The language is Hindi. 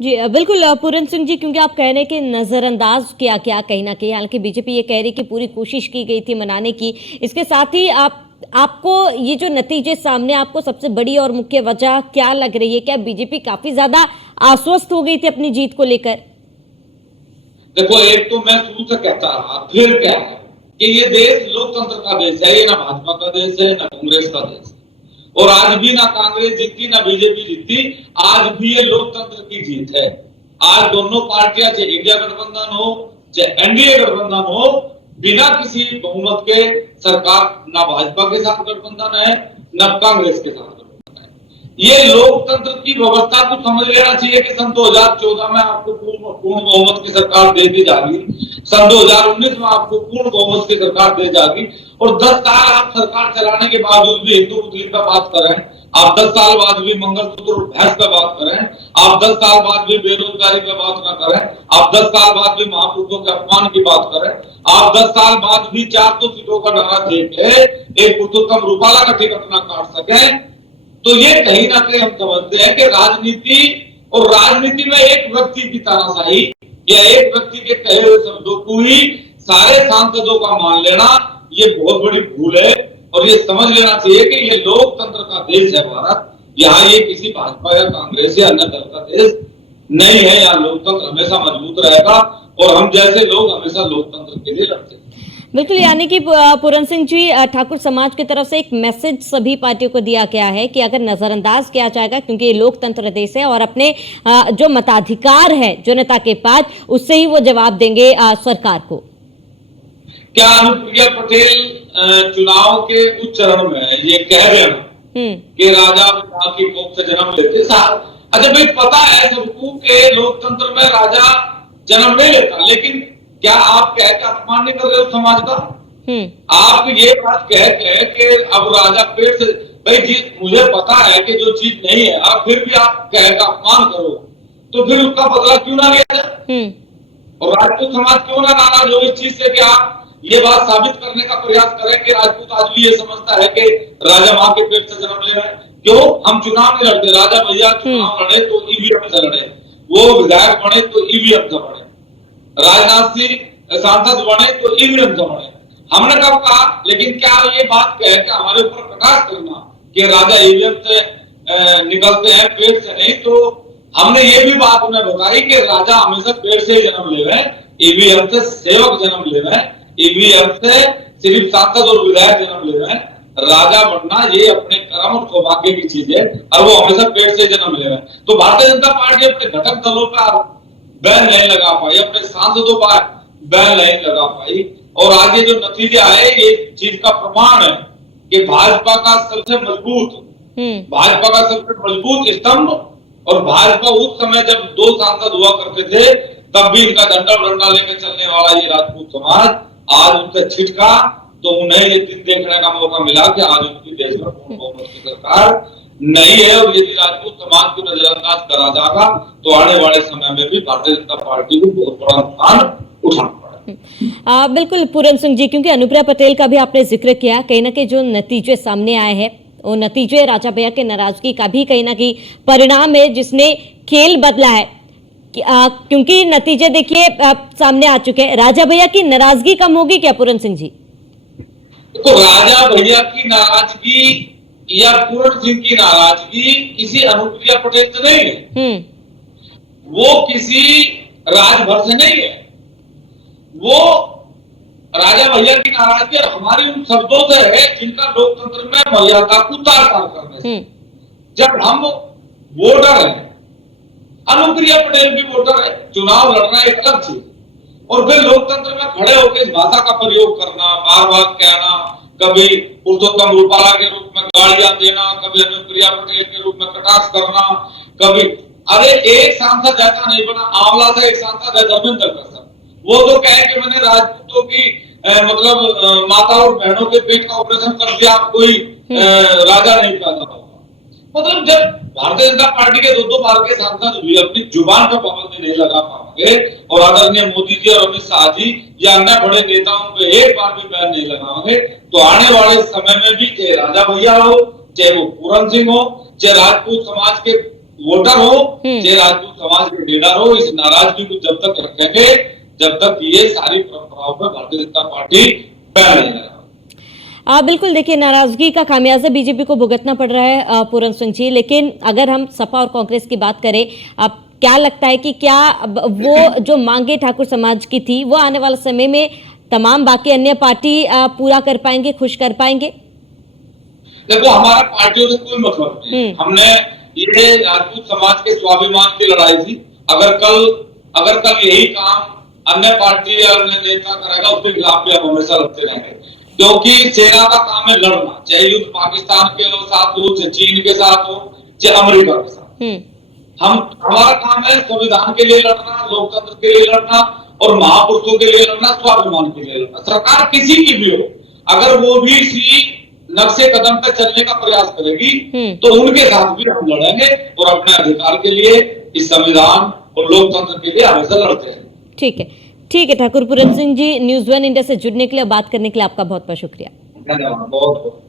जी बिल्कुल पूरन सिंह जी, क्योंकि आप कह रहे हैं कि नज़रअंदाज किया गया कहीं न कहीं, हालाँकि बीजेपी ये कह रही कि पूरी कोशिश की गई थी मनाने की। इसके साथ ही आपको ये जो नतीजे सामने, आपको सबसे बड़ी और मुख्य वजह क्या लग रही है? क्या बीजेपी काफ़ी ज़्यादा आश्वस्त हो गई थी अपनी जीत को लेकर? देखो, एक तो मैं शुरू से कहता रहा, फिर क्या है कि ये देश लोकतंत्र का देश है, ये ना भाजपा का देश है, ना कांग्रेस का देश है। और आज भी ना कांग्रेस जीती, ना बीजेपी जीती, आज भी ये लोकतंत्र की जीत है। आज दोनों पार्टियां, चाहे इंडिया गठबंधन हो, चाहे एनडीए गठबंधन हो, बिना किसी बहुमत के सरकार ना भाजपा के साथ गठबंधन है, ना कांग्रेस के साथ। ये लोकतंत्र की व्यवस्था को समझ लेना चाहिए कि सन 2014 में आपको पूर्ण बहुमत की सरकार दे दी जाएगी, सन 2019 में आपको पूर्ण बहुमत की सरकार दे जाएगी, और 10 साल आप सरकार चलाने के बावजूद भी हिंदू मुस्लिम का बात करें, आप 10 साल बाद भी मंगलसूत्र और भैंस का बात करें, आप 10 साल बाद भी बेरोजगारी का बात ना करें, आप 10 साल बाद भी महापुरुषों के अपमान की बात करें, आप 10 साल बाद भी 400 सीटों का नारा देके एक पुरुषोत्तम रूपाला का टिकट ना काट सके, तो ये कहीं ना कहीं हम समझते हैं कि राजनीति, और राजनीति में एक व्यक्ति की तानाशाही या एक व्यक्ति के कहे हुए शब्दों को ही सारे सांसदों का मान लेना, ये बहुत बड़ी भूल है। और ये समझ लेना चाहिए कि ये लोकतंत्र का देश है भारत, यहाँ ये किसी भाजपा या कांग्रेस या अन्य दल का देश नहीं है। यहाँ लोकतंत्र हमेशा मजबूत रहेगा, और हम जैसे लोग हमेशा लोकतंत्र के लिए लड़ते हैं। बिल्कुल, यानी कि पूरन सिंह जी, ठाकुर समाज की तरफ से एक मैसेज सभी पार्टियों को दिया गया है कि अगर नजरअंदाज किया जाएगा, क्योंकि ये लोकतंत्र देश है और अपने जो मताधिकार है जनता के पास, उससे ही वो जवाब देंगे सरकार को। क्या अनुप्रिया पटेल चुनाव के उस चरण में ये कह रहे हैं कि राजा की कोख से जन्म लेते साथ? अच्छा भाई, पता है सबको कि लोकतंत्र में राजा जन्म नहीं लेता, लेकिन क्या आप कह के अपमान नहीं कर रहे हो समाज का? आप ये बात कह के कि अब राजा पेड़ से, भाई जी मुझे पता है कि जो चीज नहीं है, आप फिर भी आप कह का अपमान करो, तो फिर उसका बदला क्यों ना लिया जाए? और राजपूत समाज क्यों ना नाराज हो इस चीज से कि आप ये बात साबित करने का प्रयास करें कि राजपूत आज भी ये समझता है कि राजा मां के पेट से जन्म ले रहा है। क्यों हम चुनाव नहीं लड़ते? राजा भैया चुनाव लड़े तो ईवीएम से लड़े, वो विधायक बने तो ईवीएम से बने, राजनाथ सिंह सांसद बने तो ईवीएम से बने। हमने कब कहा? लेकिन क्या ये बात कह के हमारे ऊपर प्रकाश करना कि राजा ईवीएम से निकलते हैं, पेट से नहीं, तो हमने ये भी बात उन्हें बताई कि राजा हमेशा पेट से ही जन्म ले रहे हैं, ईवीएम से सेवक जन्म ले रहे हैं, ईवीएम से सिर्फ सांसद और विधायक जन्म ले रहे हैं। राजा बनना ये अपने कर्म और सौभाग्य की चीज है, और वो हमेशा पेट से जन्म ले रहे हैं। तो भारतीय जनता पार्टी अपने घटक दलों पर बैन नहीं लगा पाई, अपने सांसदों पर बैन नहीं लगा पाई, और आगे जो नतीजे आए ये चीज का प्रमाण है कि भाजपा का सबसे मजबूत स्तंभ, और भाजपा उस समय जब 2 सांसद हुआ करते थे तब भी इनका झंडा डंडा लेकर चलने वाला ये राजपूत समाज आज उनसे छिटका, तो उन्हें ये दिन देखने का मौका मिला कि आज उनकी देश में पूर्ण बहुमत की सरकार नहीं है। और यदि राजपूत समाज को नजरअंदाज करा जाएगा तो आने वाले समय में भी भारतीय जनता पार्टी को बहुत बड़ा नुकसान उठाना पड़ेगा। बिल्कुल पूरन सिंह जी, क्योंकि अनुप्रिया पटेल का भी आपने जिक्र किया, कहीं ना कहीं जो नतीजे सामने आए हैं वो नतीजे राजा भैया के नाराजगी का भी कहीं ना कहीं परिणाम है, जिसने खेल बदला है। क्योंकि नतीजे देखिए सामने आ चुके हैं। राजा भैया की नाराजगी कम होगी क्या पूरन सिंह जी? तो राजा भैया की नाराजगी या पूरन सिंह की नाराजगी किसी अनुप्रिया पटेल से नहीं है, वो किसी राजभर से नहीं है, वो राजा भैया की नाराजगी और हमारी उन शब्दों से है जिनका लोकतंत्र में मर्यादा को तार-तार करने से। जब हम वोटर हैं, अनुप्रिया पटेल भी वोटर है, चुनाव लड़ना एक अलग चीज, और फिर लोकतंत्र में खड़े होकर इस भाषा का प्रयोग करना, बार-बार कहना, कभी पुरुषोत्तम रूपाला के रूप में गालियां देना, कभी अनुप्रिया पटेल के रूप में कटाक्ष करना, कभी अरे एक सांसद ऐसा नहीं बना, आंवला से एक सांसद है धर्मेंद्र कर, वो तो कहे कि मैंने राजपूतों की मतलब माता और बहनों के पेट का ऑपरेशन कर दिया, कोई राजा नहीं पैदा होगा। मतलब जब भारतीय जनता पार्टी के 2-2 बार के सांसद भी अपनी जुबान पर पाबंदी नहीं लगा पाएंगे, और आदरणीय मोदी जी और अमित शाह जी या अन्य बड़े नेताओं पे एक बार भी बैन नहीं लगाओगे, तो आने वाले समय में भी चाहे राजा भैया हो, चाहे वो पूरन सिंह हो, चाहे राजपूत समाज के वोटर हो, चाहे राजपूत समाज के लीडर हो, इस नाराजगी को जब तक रखेंगे जब तक ये सारी परंपराओं पर भारतीय जनता पार्टी बैन नहीं लगाएगी। बिल्कुल, देखिए नाराजगी का खामियाजा बीजेपी को भुगतना पड़ रहा है पूरन सिंह जी, लेकिन अगर हम सपा और कांग्रेस की बात करें, अब क्या लगता है कि क्या वो जो मांगे ठाकुर समाज की थी वो आने वाले समय में तमाम बाकी अन्य पार्टी पूरा कर पाएंगे, खुश कर पाएंगे? देखो, हमारा पार्टियों से कोई मतलब नहीं। हमने ये राजपूत समाज के स्वाभिमान की लड़ाई थी। अगर कल यही काम अन्य पार्टी या अन्य नेता करेगा, उसके खिलाफ भी हम हमेशा लड़ते रहेंगे, क्योंकि सेना का काम है लड़ना, चाहे युद्ध पाकिस्तान के साथ हो, चाहे चीन के साथ हो, चाहे अमेरिका के साथ। हमारा काम है संविधान के लिए लड़ना, लोकतंत्र के लिए लड़ना और महापुरुषों के लिए लड़ना, स्वाभिमान के लिए लड़ना। सरकार किसी की भी हो, अगर वो भी इसी नक्शे कदम पर चलने का प्रयास करेगी तो उनके साथ भी हम लड़ेंगे और अपने अधिकार के लिए, इस संविधान और लोकतंत्र के लिए हमेशा लड़ते हैं। ठीक है ठाकुर पूरन सिंह जी, न्यूज़ 1 इंडिया से जुड़ने के लिए, बात करने के लिए आपका बहुत बहुत शुक्रिया। धन्यवाद, बहुत बहुत।